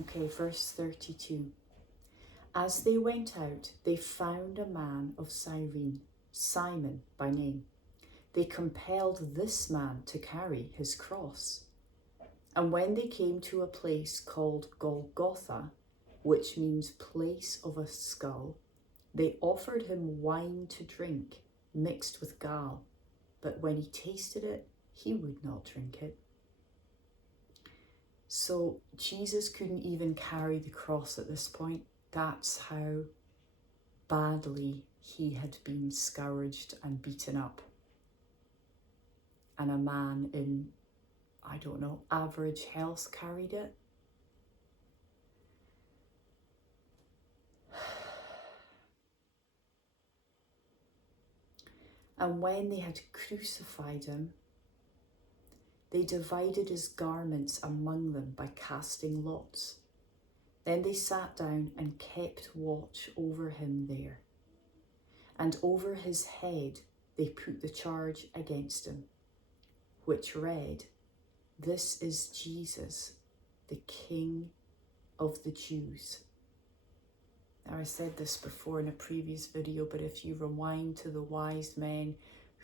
Okay, verse 32. As they went out, they found a man of Cyrene, Simon by name. They compelled this man to carry his cross. And when they came to a place called Golgotha, which means place of a skull, they offered him wine to drink, mixed with gall. But when he tasted it, he would not drink it. So Jesus couldn't even carry the cross at this point. That's how badly he had been scourged and beaten up. And a man in, I don't know, average health carried it. And when they had crucified him, they divided his garments among them by casting lots. Then they sat down and kept watch over him there. And over his head they put the charge against him, which read, "This is Jesus, the King of the Jews." Now, I said this before in a previous video, but if you rewind to the wise men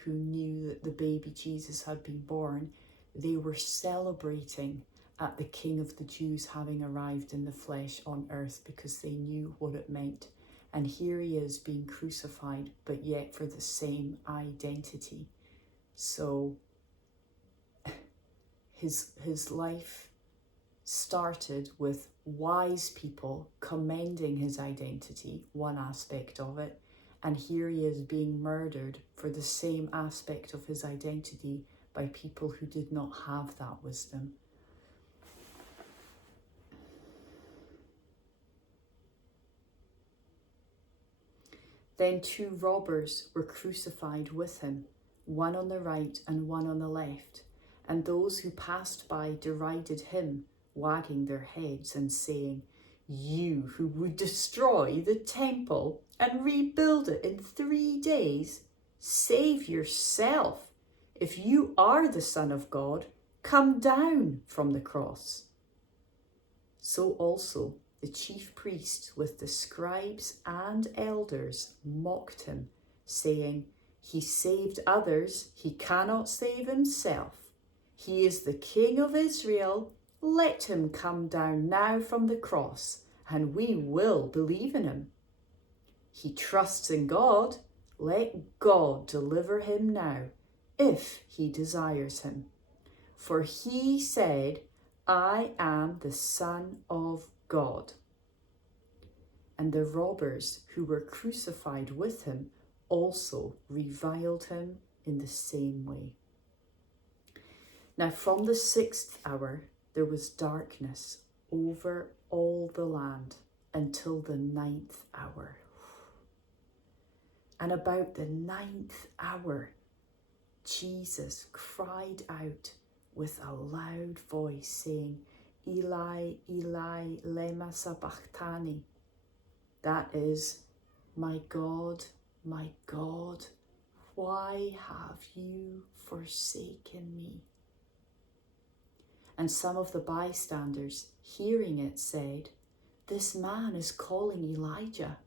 who knew that the baby Jesus had been born, they were celebrating at the King of the Jews having arrived in the flesh on earth because they knew what it meant. And here he is being crucified, but yet for the same identity. So his life started with wise people commending his identity, one aspect of it, and here he is being murdered for the same aspect of his identity by people who did not have that wisdom. Then 2 robbers were crucified with him, one on the right and one on the left, and those who passed by derided him, wagging their heads and saying, "You who would destroy the temple and rebuild it in 3 days, save yourself. If you are the Son of God, come down from the cross." So also the chief priests with the scribes and elders mocked him, saying, "He saved others, he cannot save himself. He is the King of Israel. Let him come down now from the cross, and we will believe in him. He trusts in God. Let God deliver him now, if he desires him. For he said, 'I am the Son of God.'" And the robbers who were crucified with him also reviled him in the same way. Now from the 6th hour there was darkness over all the land until the 9th hour. And about the 9th hour, Jesus cried out with a loud voice, saying, "Eli, Eli, lema sabachthani." That is, my God, why have you forsaken me?" And some of the bystanders, hearing it, said, "This man is calling Elijah."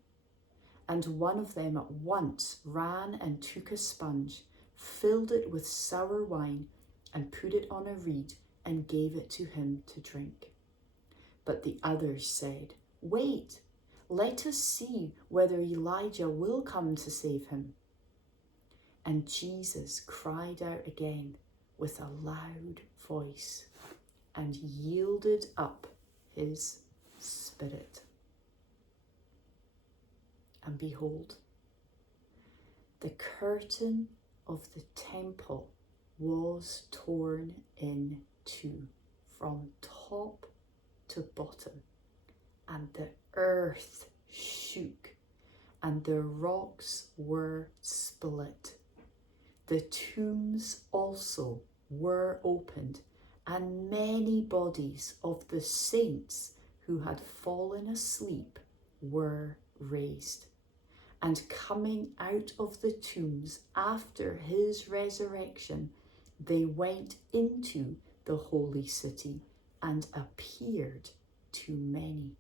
And one of them at once ran and took a sponge, filled it with sour wine, and put it on a reed and gave it to him to drink. But the others said, "Wait, let us see whether Elijah will come to save him." And Jesus cried out again with a loud voice and yielded up his spirit. And behold, the curtain of the temple was torn in two from top to bottom, and the earth shook, and the rocks were split. The tombs also were opened, and many bodies of the saints who had fallen asleep were raised. And coming out of the tombs after his resurrection, they went into the holy city and appeared too many.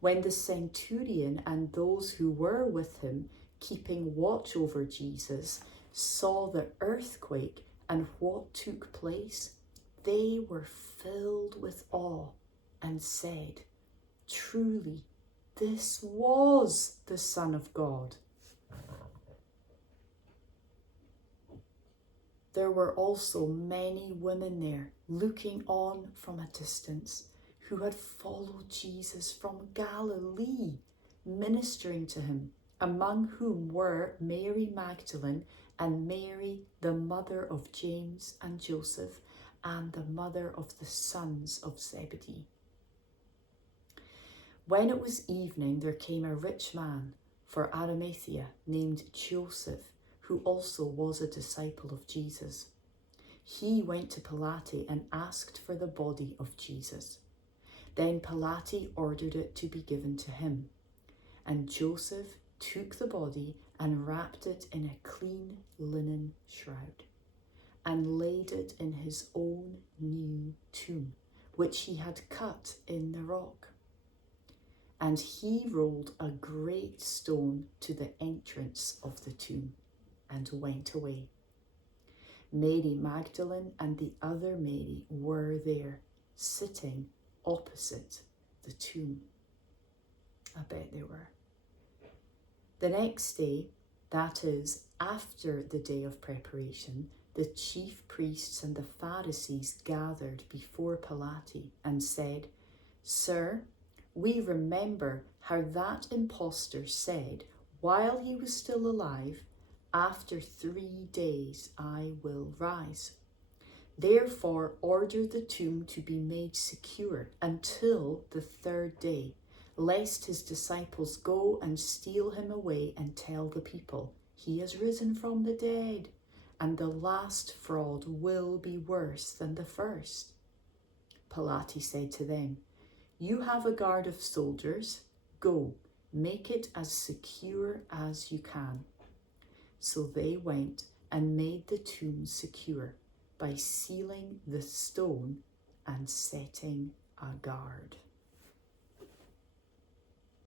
When the centurion and those who were with him, keeping watch over Jesus, saw the earthquake and what took place, they were filled with awe and said, "Truly, this was the Son of God." There were also many women there, looking on from a distance, who had followed Jesus from Galilee, ministering to him, among whom were Mary Magdalene and Mary, the mother of James and Joseph, and the mother of the sons of Zebedee. When it was evening, there came a rich man from Arimathea named Joseph, who also was a disciple of Jesus. He went to Pilate and asked for the body of Jesus. Then Pilate ordered it to be given to him. And Joseph took the body and wrapped it in a clean linen shroud, and laid it in his own new tomb, which he had cut in the rock. And he rolled a great stone to the entrance of the tomb and went away. Mary Magdalene and the other Mary were there, sitting opposite the tomb. I bet they were. The next day, that is, after the day of preparation, the chief priests and the Pharisees gathered before Pilate and said, "Sir, we remember how that impostor said, while he was still alive, 'After 3 days I will rise.' Therefore order the tomb to be made secure until the 3rd day, lest his disciples go and steal him away and tell the people, 'He has risen from the dead,' and the last fraud will be worse than the first." Pilate said to them, "You have a guard of soldiers. Go, make it as secure as you can." So they went and made the tomb secure by sealing the stone and setting a guard.